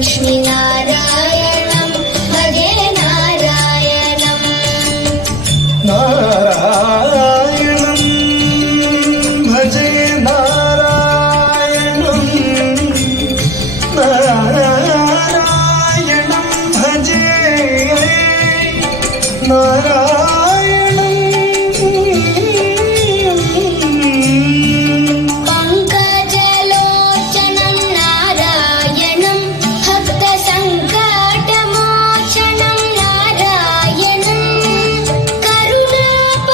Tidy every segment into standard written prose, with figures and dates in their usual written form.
लक्ष्मीनारायणं भजे नारायणम् नारायणं भजे नारायणं नारायणं भजे नारायणं पङ्कजलोचनं नारायणं भक्तसङ्कटमोचनं नारायणं करुणापयोनिधिं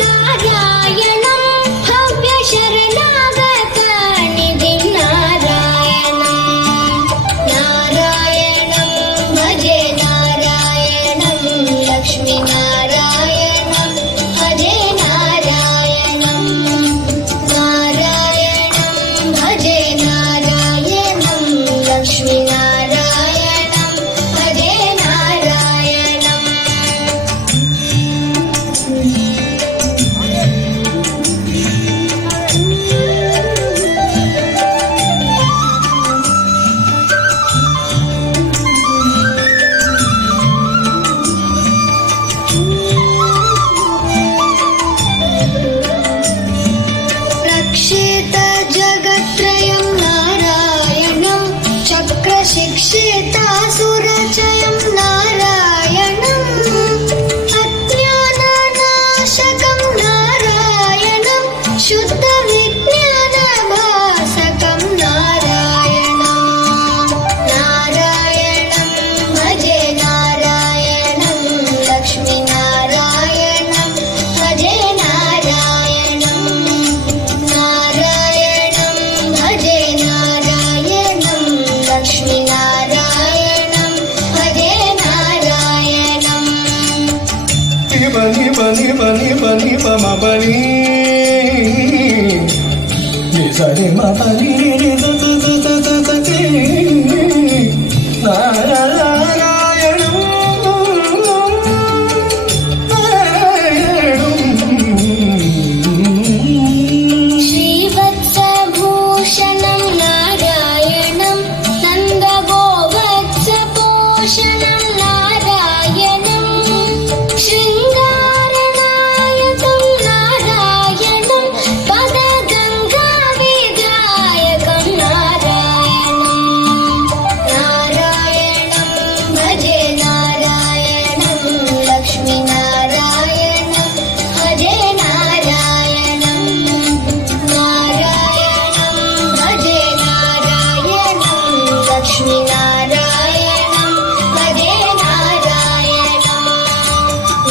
नारायणं भव्यशरणागतनिधिं नारायणं नारायणं भजे नारायणं लक्ष्मीनारायणं भजे नारायणं नारायणं भजे नारायणं लक्ष्मीनारायणं भजे नारायणम् रक्षित जगत्त्रयं नारायणं चक्रशिक्षितासुरचयं नारायणम् अज्ञाननाशकं नारायणं शुद्धविज्ञानभासकं नारायणं नारायणं भजे नारायणं लक्ष्मीनारायणं भजे नारायणं नारायणं भजे नारायणं लक्ष्मीनारायणं भजे नारायणम् बनी बनी बनी बनी बम बनी सरे म बनी श्रीवत्सभूषणं नारायणं नन्दगोवत्सपोषणं नारायणं शृङ्गारनायकं नारायणं पदगङ्गाविधायकं नारायणं नारायणं भजे नारायणं लक्ष्मीनारायणं भजे नारायणं नारायणं भजे नारायणं लक्ष्मीनारायणं भजे नारायणं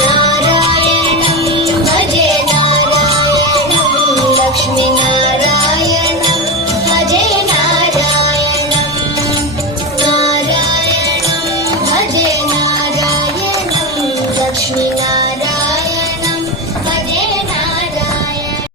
नारायणं भजे नारायणं लक्ष्मीनारायणं